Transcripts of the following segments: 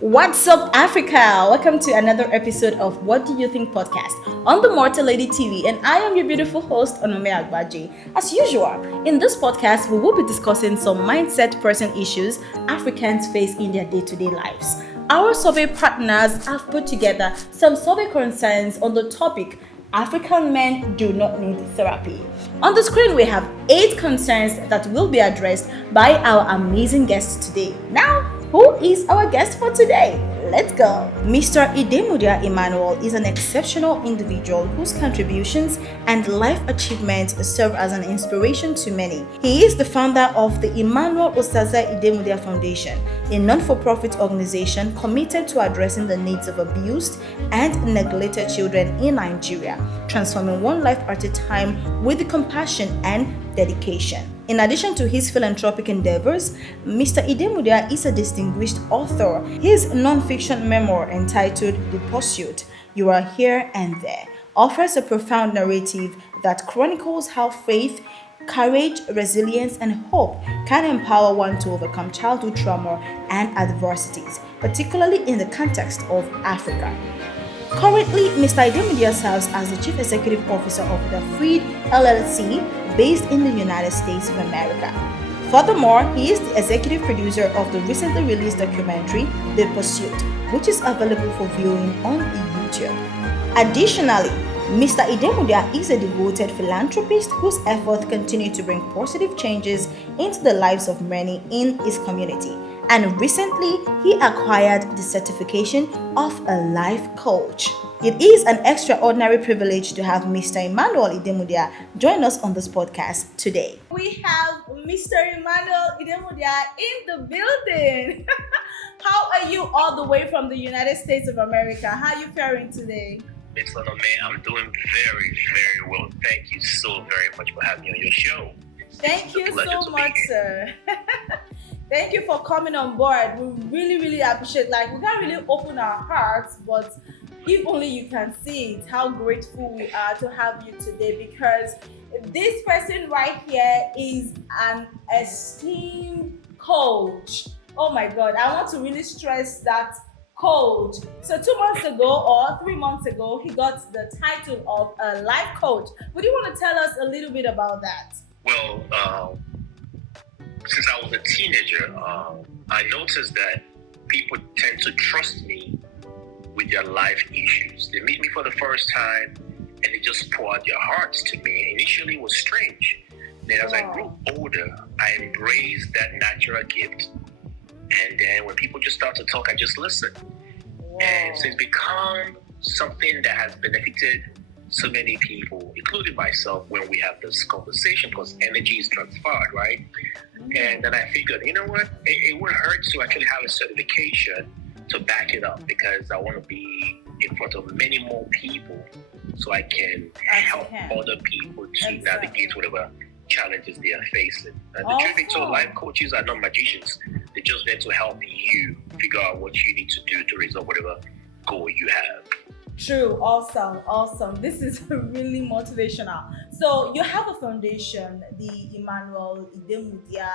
What's up, Africa? Welcome to another episode of What Do You Think podcast on the Mortal Lady TV, and I am your beautiful host, Onome Agbaje. As usual, in this podcast, we will be discussing some mindset person issues Africans face in their day-to-day lives. Our survey partners have put together some survey concerns on the topic African men do not need therapy. On the screen, we have 8 concerns that will be addressed by our amazing guests today. Now, who is our guest for today? Let's go. Mr. Idemudia Emmanuel is an exceptional individual whose contributions and life achievements serve as an inspiration to many. He is the founder of the Emmanuel Osaze Idemudia Foundation, a non-for-profit organization committed to addressing the needs of abused and neglected children in Nigeria, transforming one life at a time with compassion and dedication. In addition to his philanthropic endeavors, Mr. Idemudia is a distinguished author. His non-fiction memoir entitled The Pursuit, You Are Here and There, offers a profound narrative that chronicles how faith, courage, resilience, and hope can empower one to overcome childhood trauma and adversities, particularly in the context of Africa. Currently, Mr. Idemudia serves as the Chief Executive Officer of the Freed LLC based in the United States of America. Furthermore, he is the executive producer of the recently released documentary, The Pursuit, which is available for viewing on YouTube. Additionally, Mr. Idemudia is a devoted philanthropist whose efforts continue to bring positive changes into the lives of many in his community. And recently, he acquired the certification of a life coach. It is an extraordinary privilege to have Mr. Emmanuel Idemudia join us on this podcast today. We have Mr. Emmanuel Idemudia in the building. How are you all the way from the United States of America? How are you faring today? Miss Onome, I'm doing very, very well. Thank you so very much for having me on your show. Thank you so much, sir. Thank you for coming on board. We really appreciate. We can't really open our hearts, but if only you can see it, how grateful we are to have you today, because this person right here is an esteemed coach. Oh my God, I want to really stress that, coach. So 2 months ago or 3 months ago, he got the title of a life coach. Would you want to tell us a little bit about that? Well, since I was a teenager, I noticed that people tend to trust me with their life issues. They meet me for the first time and they just pour out their hearts to me. Initially, it was strange. Then as I grew older, I embraced that natural gift. And then when people just start to talk, I just listen. And so it's become something that has benefited so many people, including myself, when we have this conversation, because energy is transferred, right? And then I figured, you know what? It wouldn't hurt to actually have a certification to back it up, because I want to be in front of many more people so I can help other people to navigate whatever challenges they are facing. And the truth is, so life coaches are not magicians. They're just there to help you figure out what you need to do to resolve whatever goal you have. True. Awesome. This is really motivational. So you have a foundation, the Emmanuel Idemudia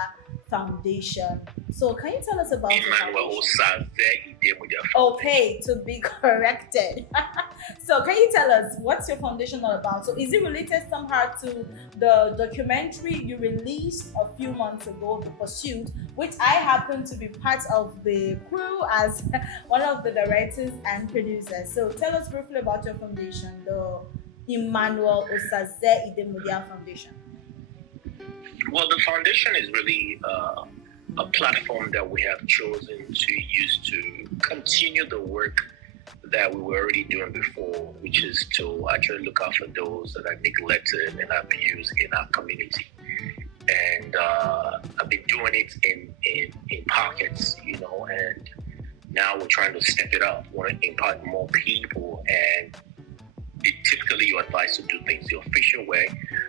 Foundation. So can you tell us about Emmanuel Osaze Idemudia Foundation. Okay, to be corrected. So can you tell us what's your foundation all about? So is it related somehow to the documentary you released a few months ago, The Pursuit, which I happen to be part of the crew as one of the directors and producers? So tell us briefly about your foundation, the Emmanuel Osaze Idemudia Foundation. Well, the foundation is really a platform that we have chosen to use to continue the work that we were already doing before, which is to actually look out for those that are neglected and abused in our community. And I've been doing it in pockets, and now we're trying to step it up. We want to impact more people, and typically you're advised to do things the official way.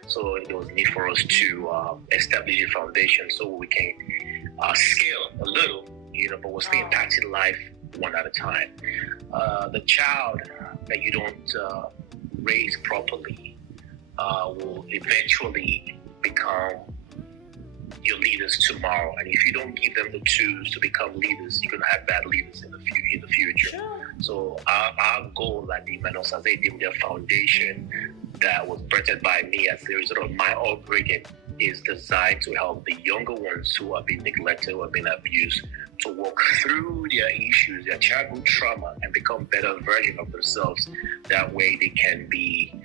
So there was need for us to establish a foundation so we can scale a little, but we're still impacting life one at a time. The child that you don't raise properly will eventually become your leaders tomorrow. And if you don't give them the tools to become leaders, you're going to have bad leaders in the future, So our goal at the Immerse as a foundation that was birthed by me as a result of my upbringing is designed to help the younger ones who have been neglected, who have been abused, to walk through their issues, their childhood trauma, and become better version of themselves. That way they can be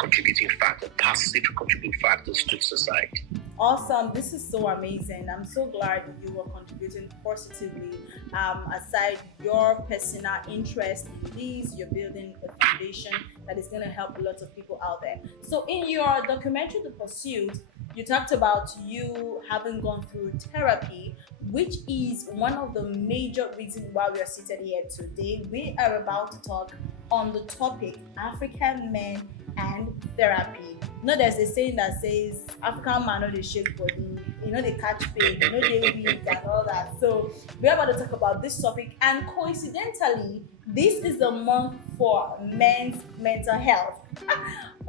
contributing factors, positive contributing factors to society. Awesome. This is so amazing. I'm so glad you were contributing positively. Aside your personal interest in this, you're building a foundation that is going to help a lot of people out there. So, in your documentary, The Pursuit, you talked about you having gone through therapy, which is one of the major reasons why we are seated here today. We are about to talk on the topic African men and therapy. There's a saying that says African man no dey shake body, they catch pain, they weak and all that. So we're about to talk about this topic, and coincidentally, this is the month for men's mental health.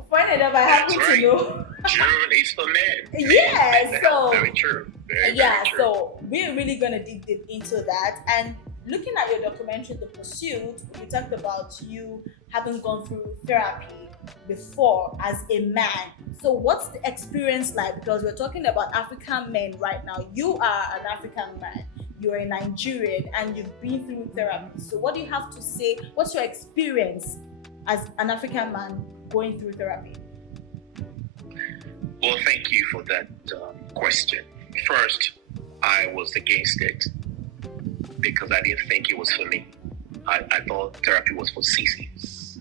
Funny enough, I happen to know. June is for men. Yeah, so very true. Very true. So we're really gonna dig deep into that. And looking at your documentary, The Pursuit, you talked about you having gone through therapy before as a man. So what's the experience like? Because we're talking about African men right now. You are an African man, you're a Nigerian, and you've been through therapy. So what do you have to say? What's your experience as an African man going through therapy? Well, thank you for that question. First, I was against it because I didn't think it was for me. I thought therapy was for sissies.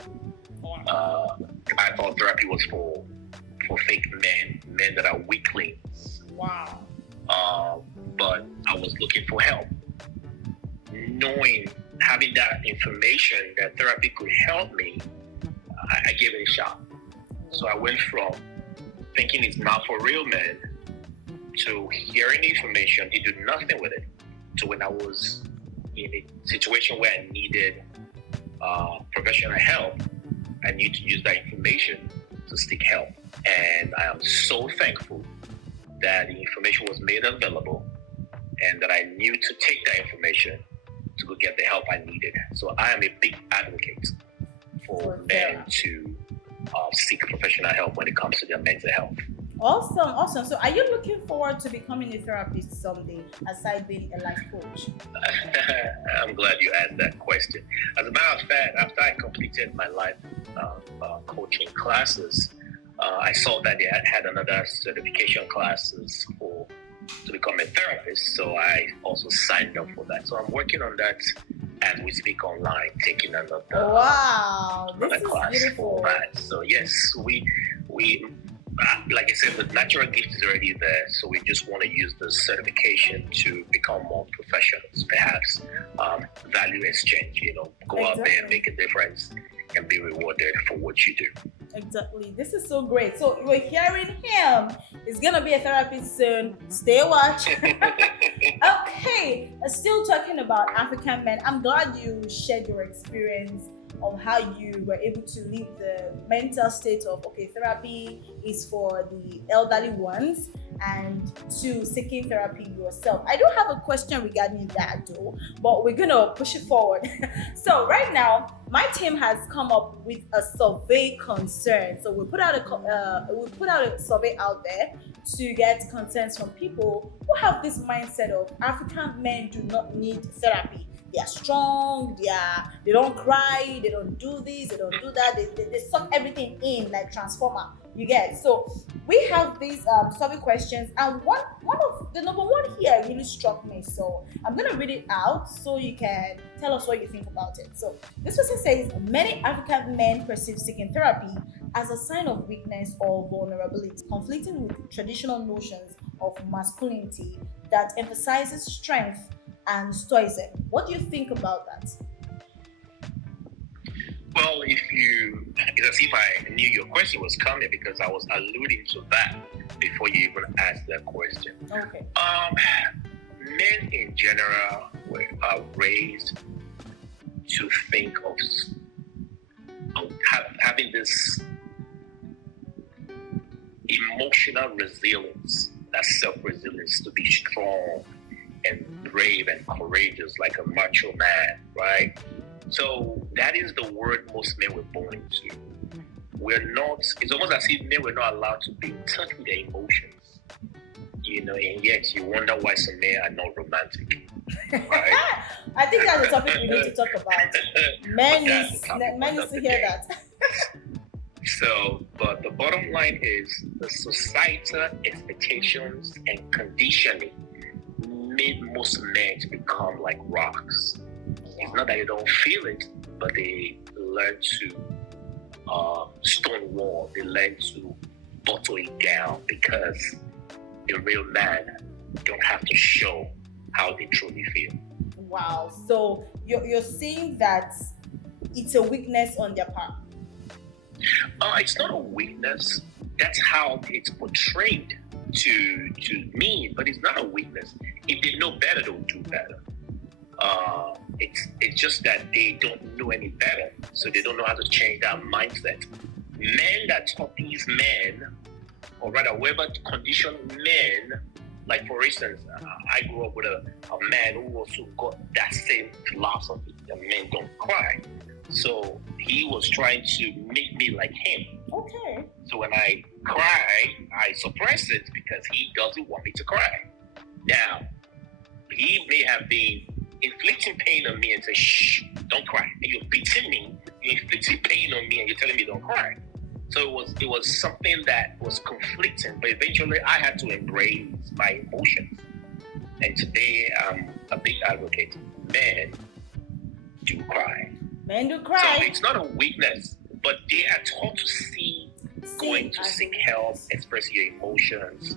I thought therapy was for fake men that are weaklings. Wow. But I was looking for help. Having that information that therapy could help me, I gave it a shot. So I went from thinking it's not for real men to hearing the information, to do nothing with it, to when I was in a situation where I needed professional help, I need to use that information to seek help. And I am so thankful that the information was made available and that I knew to take that information to go get the help I needed. So I am a big advocate for men to seek professional help when it comes to their mental health. Awesome. So are you looking forward to becoming a therapist someday, aside being a life coach? I'm glad you asked that question. As a matter of fact, after I completed my life coaching classes, I saw that they had another certification classes to become a therapist. So I also signed up for that. So I'm working on that as we speak online, taking another class beautiful. For that. So yes, we like I said, the natural gift is already there. So we just want to use the certification to become more professionals, perhaps value exchange, go out there and make a difference and be rewarded for what you do. Exactly. This is so great. So you're hearing him. He's going to be a therapist soon. Stay watch. Okay. Still talking about African men. I'm glad you shared your experience of how you were able to leave the mental state of, therapy is for the elderly ones, and to seeking therapy yourself. I do have a question regarding that though, but we're gonna push it forward. So right now, my team has come up with a survey concern. So we put out a survey out there to get concerns from people who have this mindset of African men do not need therapy. They are strong, they don't cry, they don't do this, they don't do that, they suck everything in like Transformer. You get? So we have these survey questions, and one of the number one here really struck me. So I'm gonna read it out so you can tell us what you think about it. So this person says many African men perceive seeking therapy as a sign of weakness or vulnerability, conflicting with traditional notions of masculinity that emphasizes strength and stoicism. What do you think about that? Well, it's as if I knew your question was coming because I was alluding to that before you even asked that question. Okay. Men in general are raised to think of having this emotional resilience, that self-resilience, to be strong and brave and courageous like a macho man, right? So that is the word most men were born into. We're not, it's almost as if men were not allowed to be in touch with their emotions. And yet you wonder why some men are not romantic. Right? I think that's a topic we need to talk about. Men need to hear that. So, but the bottom line is the societal expectations and conditioning made most men to become like rocks. It's not that they don't feel it, but they learn to stonewall. They learn to bottle it down because a real man don't have to show how they truly feel. Wow. So you're saying that it's a weakness on their part? It's not a weakness. That's how it's portrayed to me, but it's not a weakness. If they know better, they'll do better. It's just that they don't know any better, so they don't know how to change that mindset. Men that taught these men, or rather, whoever conditioned men, like for instance, I grew up with a man who also got that same philosophy that men don't cry. So he was trying to make me like him. Okay. So when I cry, I suppress it because he doesn't want me to cry. Now, he may have been inflicting pain on me and say, shh, don't cry. And you're beating me, you're inflicting pain on me and you're telling me don't cry. So it was something that was conflicting, but eventually I had to embrace my emotions. And today I'm a big advocate. Men do cry. Men do cry. So it's not a weakness, but they are taught to see going to seek help, express your emotions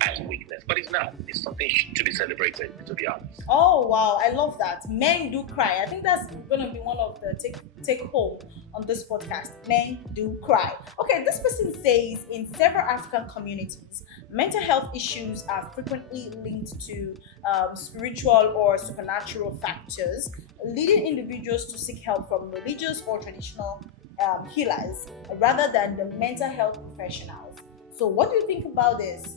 as weakness. But it's not. It's something to be celebrated, to be honest. Oh, wow. I love that. Men do cry. I think that's going to be one of the take home on this podcast. Men do cry. Okay, this person says in several African communities, mental health issues are frequently linked to spiritual or supernatural factors, leading individuals to seek help from religious or traditional healers rather than the mental health professionals. So what do you think about this?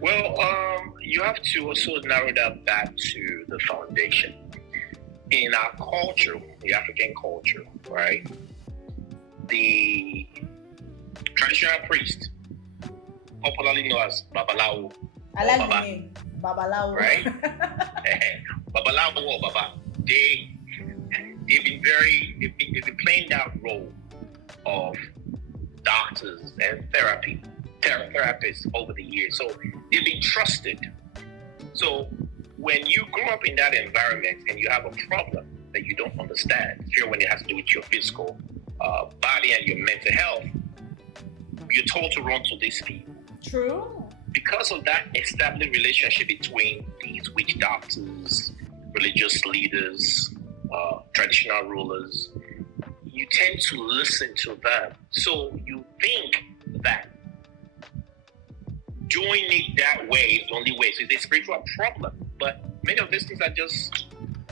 Well, you have to also narrow that back to the foundation. In our culture, the African culture, right? The traditional priest, popularly known as Babalawo. I like the name, Babalawo. Right? Babalawo or Baba. They've been playing that role of doctors and therapists over the years. So they've been trusted. So when you grow up in that environment and you have a problem that you don't understand, especially when it has to do with your physical body and your mental health, you're told to run to these people. True. Because of that established relationship between these witch doctors, religious leaders, traditional rulers, you tend to listen to them. So you think that doing it that way is the only way. So it's a spiritual problem. But many of these things are just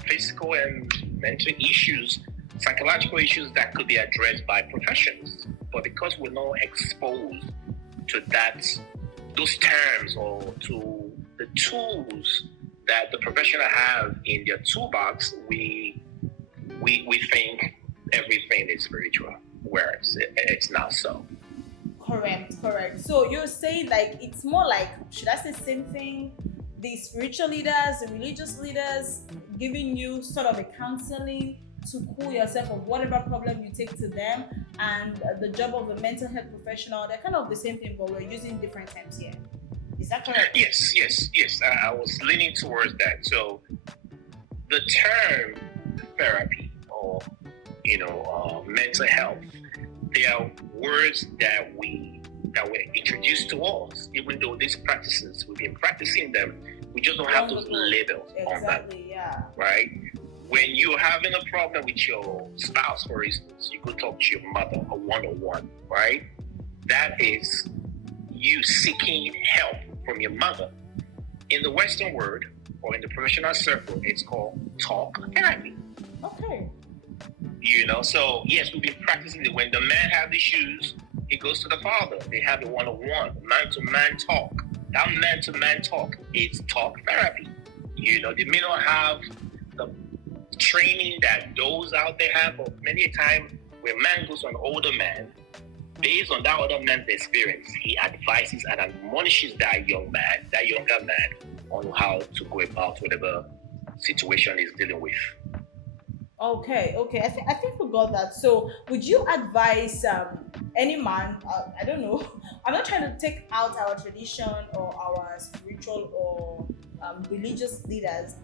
physical and mental issues, psychological issues that could be addressed by professionals. But because we're not exposed to those terms or to the tools that the professional have in their toolbox, we think everything is spiritual, whereas it's not so. Correct. So you're saying like it's more like, should I say same thing? The spiritual leaders, the religious leaders giving you sort of a counseling to cool yourself of whatever problem you take to them, and the job of a mental health professional, they're kind of the same thing, but we're using different terms here. Is that correct? Yes. I was leaning towards that. So the term therapy or mental health, they are words that were introduced to us. Even though these practices, we've been practicing them, we just don't have those labels on them. Exactly, yeah. Right? When you're having a problem with your spouse, for instance, you go talk to your mother, a one-on-one, right? That is you seeking help from your mother. In the Western world, or in the professional circle, it's called talk therapy. Okay. So yes, we've been practicing it. When the man has issues, he goes to the father. They have a one-on-one, man-to-man talk. That man-to-man talk is talk therapy. They may not have the training that those out there have, but many a time when man goes to an older man, based on that older man's experience, he advises and admonishes that younger man, on how to go about whatever situation he's dealing with. Okay, okay. I think we got that. So, would you advise any man? I don't know. I'm not trying to take out our tradition or our spiritual or religious leaders.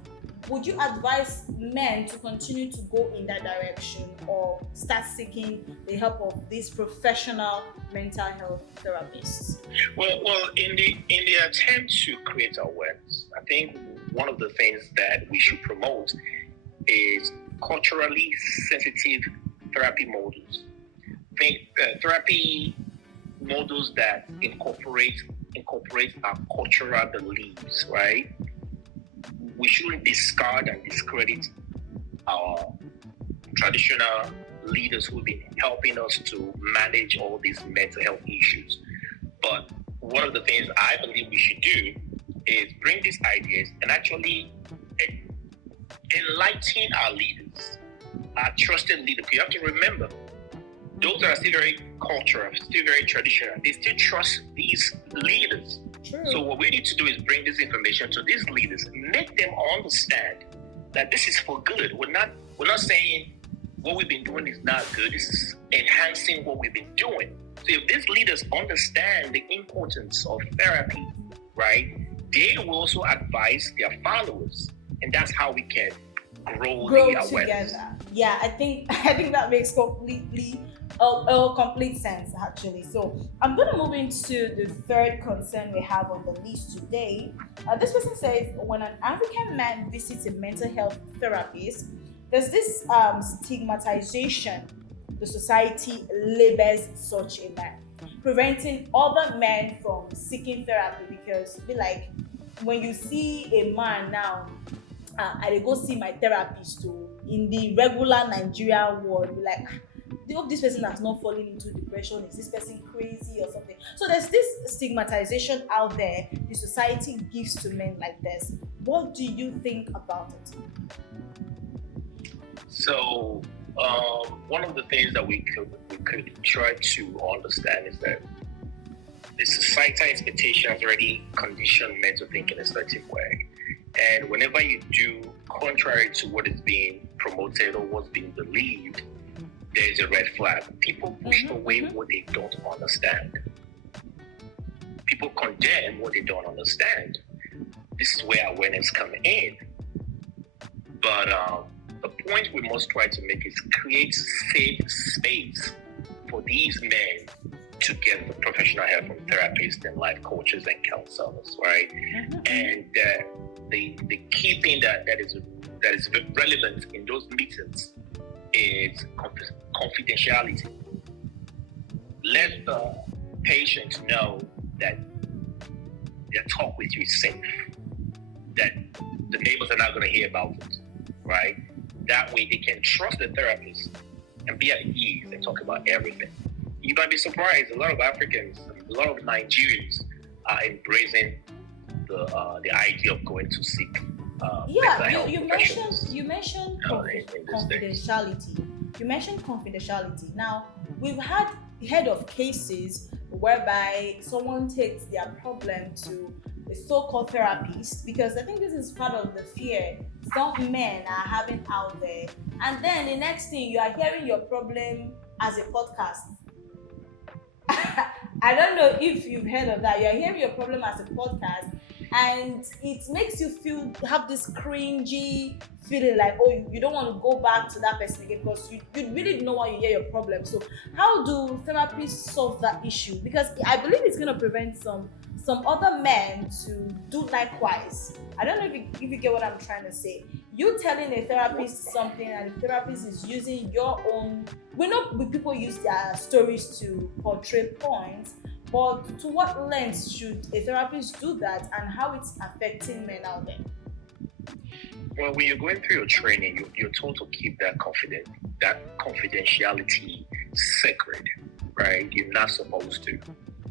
Would you advise men to continue to go in that direction or start seeking the help of these professional mental health therapists? Well, in the attempt to create awareness, I think one of the things that we should promote is culturally sensitive therapy models. Therapy models that incorporate our cultural beliefs, right? We shouldn't discard and discredit our traditional leaders who've been helping us to manage all these mental health issues. But one of the things I believe we should do is bring these ideas and actually enlighten our leaders, our trusted leaders. You have to remember, those that are still very cultural, still very traditional, they still trust these leaders. True. So what we need to do is bring this information to these leaders, make them understand that this is for good. We're not saying what we've been doing is not good. This is enhancing what we've been doing. So if these leaders understand the importance of therapy, right, they will also advise their followers, and that's how we can grow the awareness. Together. Yeah, I think that makes complete sense actually. So I'm going to move into the third concern we have on the list today. This person says when an African man visits a mental health therapist, there's this stigmatization the society labels such a man, preventing other men from seeking therapy because be like when you see a man now, I dey go see my therapist too. In the regular Nigerian world, be like, they hope this person has not fallen into depression. Is this person crazy or something? So there's this stigmatization out there the society gives to men like this. What do you think about it? So one of the things that we could try to understand is that the societal expectations already condition men to think in a certain way. And whenever you do contrary to what is being promoted or what's being believed, there's a red flag. People push away what they don't understand. People condemn what they don't understand. This is where awareness comes in. But the point we must try to make is create safe space for these men to get the professional help from therapists and life coaches and counselors, right? And the key thing that is relevant in those meetings is confidentiality. Let the patient know that their talk with you is safe, that the neighbors are not going to hear about it, right? That way they can trust the therapist and be at ease and talk about everything. You might be surprised, a lot of Africans, a lot of Nigerians are embracing the idea of going to seek you mentioned confidentiality. You mentioned confidentiality. Now, we've heard of cases whereby someone takes their problem to a so-called therapist, because I think this is part of the fear some men are having out there. And then the next thing, you are hearing your problem as a podcast. I don't know if you've heard of that. You're hearing your problem as a podcast, and it makes you have this cringy feeling like, oh, you don't want to go back to that person again because you really don't want to hear your problem. So how do therapists solve that issue? Because I believe it's going to prevent some other men to do likewise. I don't know if you get what I'm trying to say. You telling a therapist something and the therapist is using your own. We know people use their stories to portray points, but to what length should a therapist do that, and how it's affecting men out there? Well, when you're going through your training, you're told to keep that confidentiality sacred, right? You're not supposed to,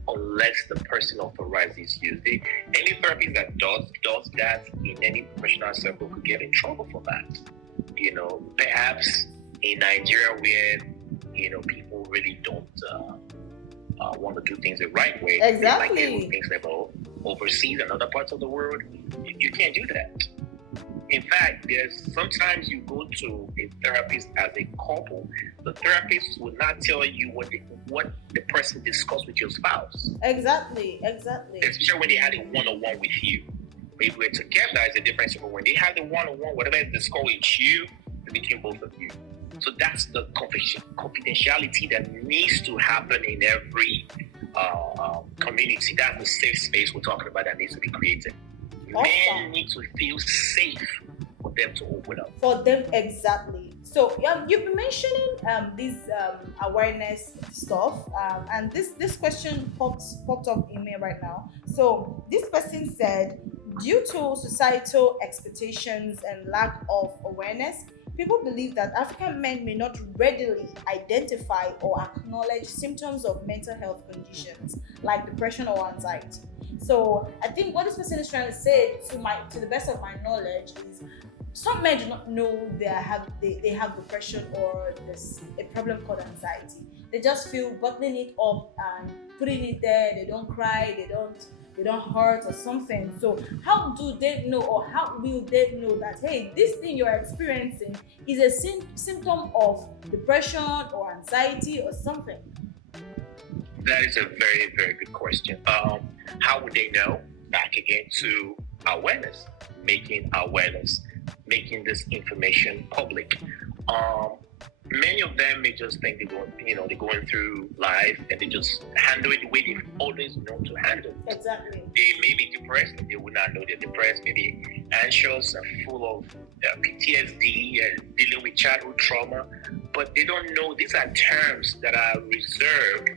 unless the person authorizes you. Any therapist that does that in any professional circle could get in trouble for that. Perhaps in Nigeria where, people really don't want to do things the right way. Exactly. Like they do things about overseas and other parts of the world. You can't do that. In fact, there's sometimes you go to a therapist as a couple, the therapist will not tell you what the person discussed with your spouse. Exactly. Especially when they had a one-on-one with you. If we're together, it's a difference. But when they have the one-on-one, whatever is discussed with you, it's between both of you. So that's the confidentiality that needs to happen in every community. That's the safe space we're talking about that needs to be created. Awesome. Men need to feel safe for them to open up. For them, exactly. So you've been mentioning this awareness stuff, and this question popped up in me right now. So this person said, due to societal expectations and lack of awareness, people believe that African men may not readily identify or acknowledge symptoms of mental health conditions like depression or anxiety. So I think what this person is trying to say, to the best of my knowledge, is some men do not know they have depression or there's a problem called anxiety. They just feel bottling it up and putting it there. They don't cry. They don't hurt or something. So how do they know, or how will they know that, hey, this thing you're experiencing is a symptom of depression or anxiety or something? That is a very, very good question. How would they know? Back again to awareness, making this information public. Many of them may just think they're going through life and they just handle it the way they've always known to handle it. Exactly. They may be depressed and they would not know they're depressed, maybe anxious and full of PTSD and dealing with childhood trauma, but they don't know these are terms that are reserved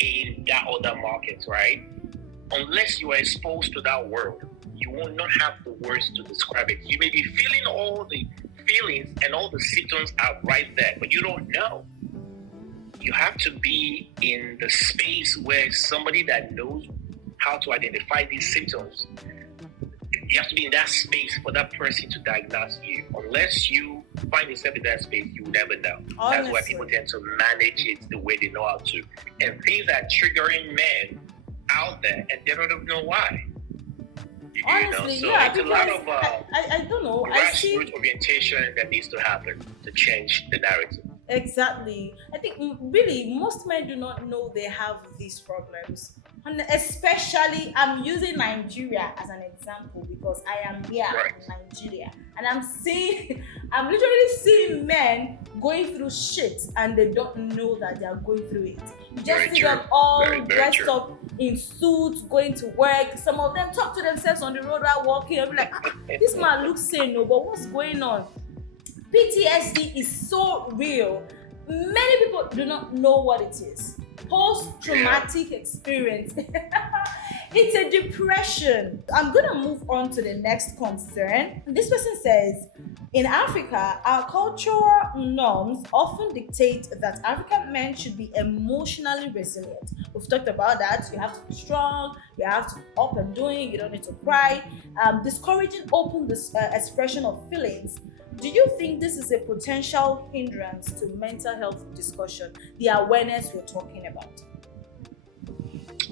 in that other market, right? Unless you are exposed to that world, you will not have the words to describe it. You may be feeling all the feelings and all the symptoms are right there, but you don't know. You have to be in the space where somebody that knows how to identify these symptoms. You have to be in that space for that person to diagnose you. Unless you find yourself in that space, you will never know. Honestly. That's why people tend to manage it the way they know how to. And things are triggering men out there, and they don't even know why. Honestly, so yeah, it's a lot of I don't know. grassroots orientation that needs to happen to change the narrative. Exactly. I think really most men do not know they have these problems. And especially, I'm using Nigeria as an example because I am here in Nigeria, and I'm literally seeing men going through shit and they don't know that they are going through it. You just see them all dressed up in suits, going to work. Some of them talk to themselves on the road while walking. I'll be like, this man looks sane, no, but what's going on? PTSD is so real. Many people do not know what it is. Post-traumatic experience. It's a depression. I'm going to move on to the next concern. This person says, in Africa, our cultural norms often dictate that African men should be emotionally resilient. We've talked about that. You have to be strong. You have to be up and doing. You don't need to cry. Discouraging open expression of feelings. Do you think this is a potential hindrance to mental health discussion, the awareness we're talking about?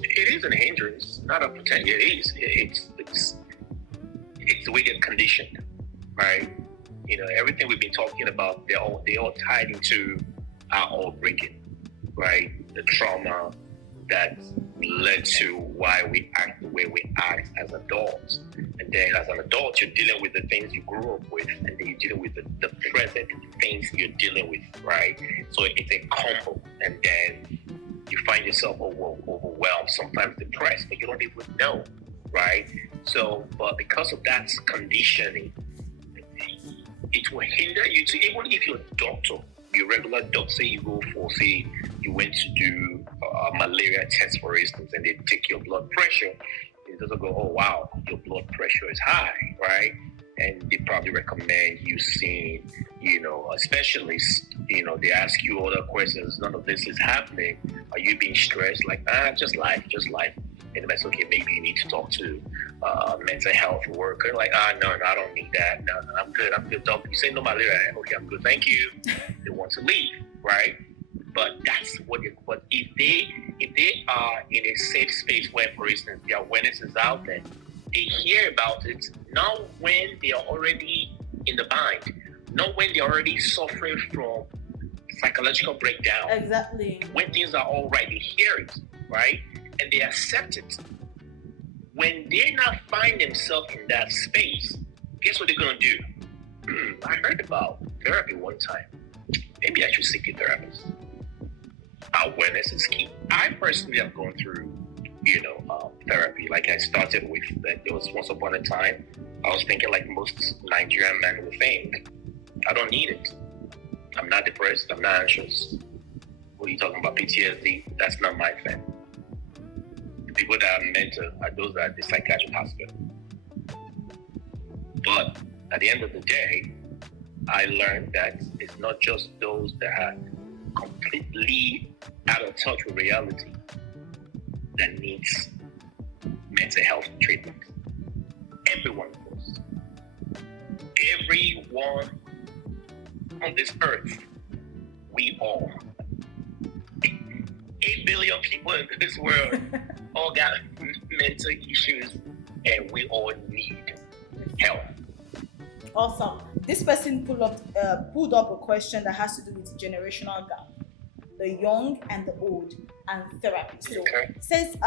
It is a hindrance, not a potential. It is. It's the way they're conditioned, right? Everything we've been talking about, they all tied into our upbringing, right? The trauma that led to why we act the way we act as adults. And then as an adult, you're dealing with the things you grew up with, and then you're dealing with the present things you're dealing with, right? So it's a combo, and then you find yourself overwhelmed, sometimes depressed, but you don't even know, right? So, but because of that conditioning, it will hinder you to, even if you're a doctor, your regular doctor, say you went to do a malaria test, for instance, and they take your blood pressure, it doesn't go, oh wow, your blood pressure is high, right? And they probably recommend you seeing, a specialist. They ask you other questions. None of this is happening. Are you being stressed? Like, just life. And that's okay. Maybe you need to talk to mental health worker. Like, no, I don't need that. No, I'm good. Don't you say no malaria? Okay, I'm good. Thank you. They want to leave, right? But that's what it. But if they are in a safe space where, for instance, the awareness is out there, they hear about it not when they are already in the bind, not when they're already suffering from psychological breakdown. Exactly. When things are all right, they hear it, right? And they accept it. When they not find themselves in that space, guess what they're going to do? I heard about therapy one time. Maybe I should seek a therapist. Awareness is key. I personally have gone through, therapy. Like I started with, that there was once upon a time, I was thinking like most Nigerian men would think, I don't need it. I'm not depressed. I'm not anxious. What are you talking about? PTSD? That's not my thing. The people that are mental are those that are at the psychiatric hospital. But at the end of the day, I learned that it's not just those that are completely out of touch with reality that needs mental health treatment. Everyone does. Everyone on this earth, we all. 8 billion people in this world all got mental issues, and we all need help. Awesome. This person pulled up a question that has to do with generational gap, the young and the old, and therapy. So it says,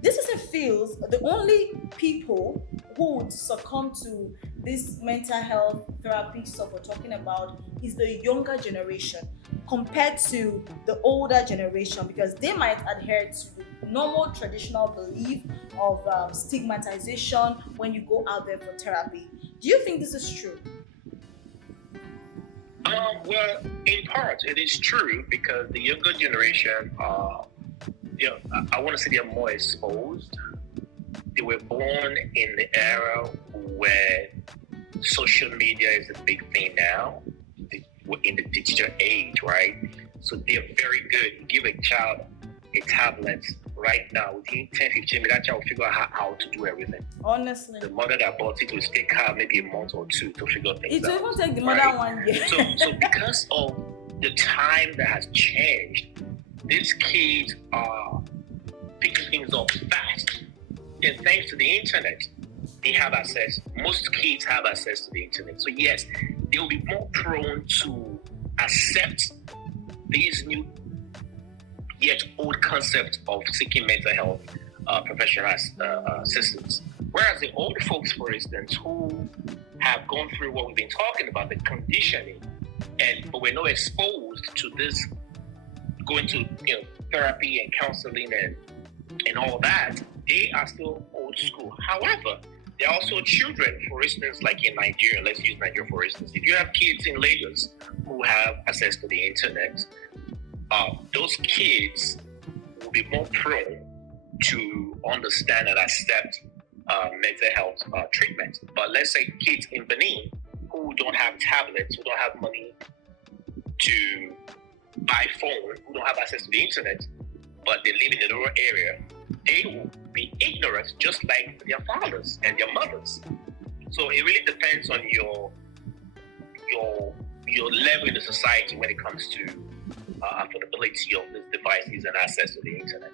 this person feels the only people who would succumb to this mental health therapy stuff we're talking about is the younger generation compared to the older generation, because they might adhere to the normal traditional belief of stigmatization when you go out there for therapy. Do you think this is true? Well, in part, it is true because the younger generation, I want to say they're more exposed. They were born in the era where social media is a big thing now, in the digital age, right? So they're very good. You give a child a tablet right now, within 10, 15 minutes, that child will figure out how to do everything. Honestly. The mother that bought it will take her maybe a month or two to figure things out. It will take the mother 1 year. So because of the time that has changed, these kids are picking things up fast. And thanks to the internet, they have access. Most kids have access to the internet. So yes, they will be more prone to accept these new yet old concepts of seeking mental health professional assistance. Whereas the old folks, for instance, who have gone through what we've been talking about, the conditioning, but we're not exposed to this, going to therapy and counseling and all that, they are still old school. However, there are also children, for instance, like in Nigeria. Let's use Nigeria for instance. If you have kids in Lagos who have access to the internet, those kids will be more prone to understand and accept mental health treatment. But let's say kids in Benin who don't have tablets, who don't have money to buy phone, who don't have access to the internet, but they live in a rural area, they will be ignorant just like their fathers and their mothers. So it really depends on your level in the society when it comes to affordability of these devices and access to the internet.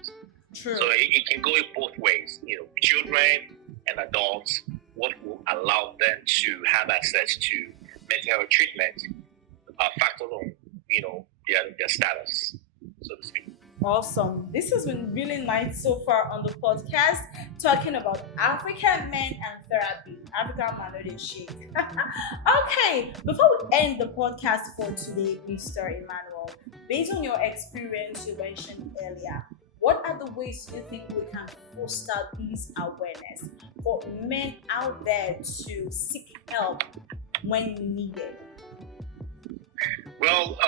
True. So it can go in both ways. Children and adults, what will allow them to have access to mental health treatment factor on their status, so to speak. Awesome. This has been really nice so far on the podcast, talking about African men and therapy. African man no dey shake. Okay, before we end the podcast for today, Mr. Emmanuel, based on your experience you mentioned earlier, what are the ways you think we can foster this awareness for men out there to seek help when needed? Well,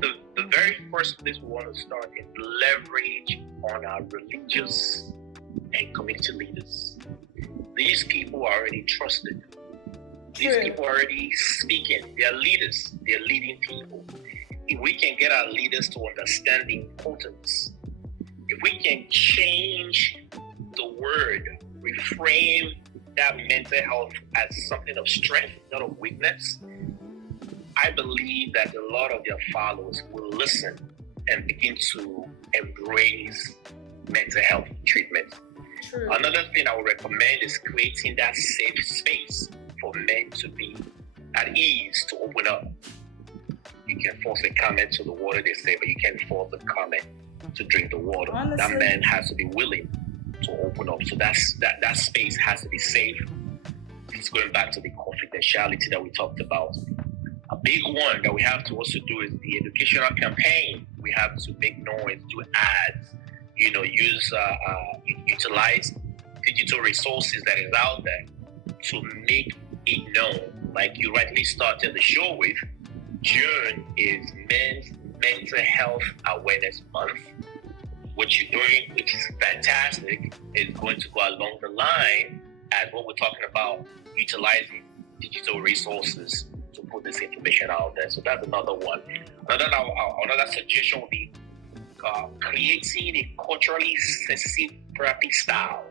the very first place we want to start is leverage on our religious and community leaders. These people are already trusted. These people are already speaking. They are leaders. They are leading people. If we can get our leaders to understand the importance, if we can change the word reframe that mental health as something of strength, not of weakness, I believe that a lot of their followers will listen and begin to embrace mental health treatment. True. Another thing I would recommend is creating that safe space for men to be at ease to open up. You can force a comment to the water, they say, but you can't force a comment to drink the water. Honestly. That man has to be willing to open up. So that space has to be safe. It's going back to the confidentiality that we talked about. A big one that we have to also do is the educational campaign. We have to make noise, do ads, utilize digital resources that is out there to make it known. Like you rightly started the show with, June is Men's Mental Health Awareness Month. What you're doing, which is fantastic, is going to go along the line as what we're talking about, utilizing digital resources to put this information out there. So that's another one. Another suggestion would be creating a culturally sensitive therapy style.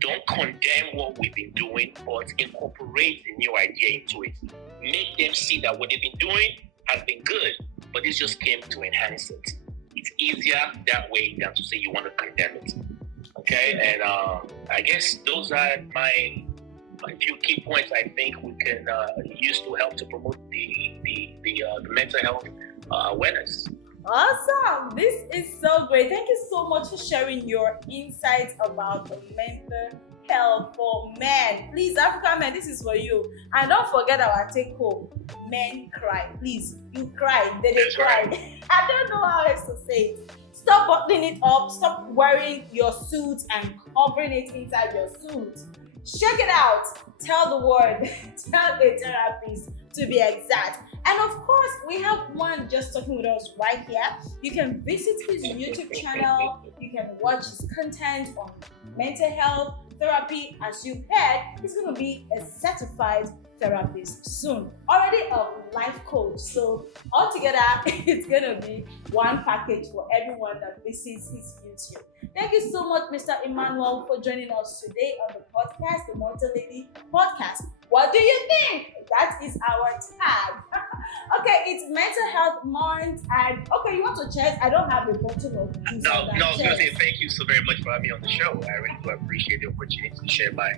Don't condemn what we've been doing, but incorporate the new idea into it. Make them see that what they've been doing has been good, but this just came to enhance it. It's easier that way than to say you want to condemn it. Okay, and I guess those are my few key points I think we can use to help to promote the mental health awareness. Awesome! This is so great. Thank you so much for sharing your insights about the mental health for men. Please, African men, this is for you. And don't forget our take home. Men cry. Please, you cry. They cry. Right. I don't know how else to say it. Stop buttoning it up. Stop wearing your suit and covering it inside your suit. Check it out. Tell the word. Tell a therapist to be exact. And of course, we have one just talking with us right here. You can visit his YouTube channel. You can watch his content on mental health therapy. As you heard, he's going to be a certified therapist soon. Already a life coach. So altogether, it's going to be one package for everyone that visits his YouTube. Thank you so much, Mr. Emmanuel, for joining us today on the podcast, the Mortal Lady Podcast. What do you think? That is our tag. Okay, it's Mental Health Month, and okay, you want to check? I don't have a bottle of juice. No, I was going to say thank you so very much for having me on the show. I really do appreciate the opportunity to share my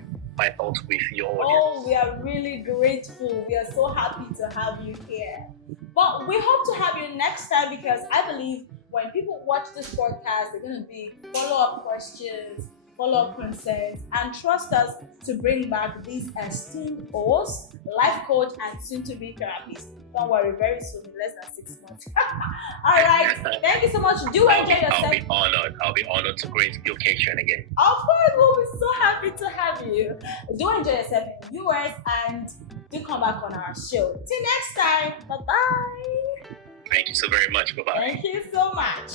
thoughts with your audience. Oh, we are really grateful. We are so happy to have you here. But we hope to have you next time, because I believe when people watch this podcast, they're going to be follow-up questions, follow-up concerns, and trust us to bring back these esteemed hosts, life coach, and soon-to-be therapist. Don't worry, very soon, in less than 6 months. All right, thank you so much. Do enjoy yourself. I'll be honored to grace the occasion again. Of course, we'll be so happy to have you. Do enjoy yourself, viewers, and do come back on our show. Till next time, bye-bye. Thank you so very much. Bye-bye. Thank you so much.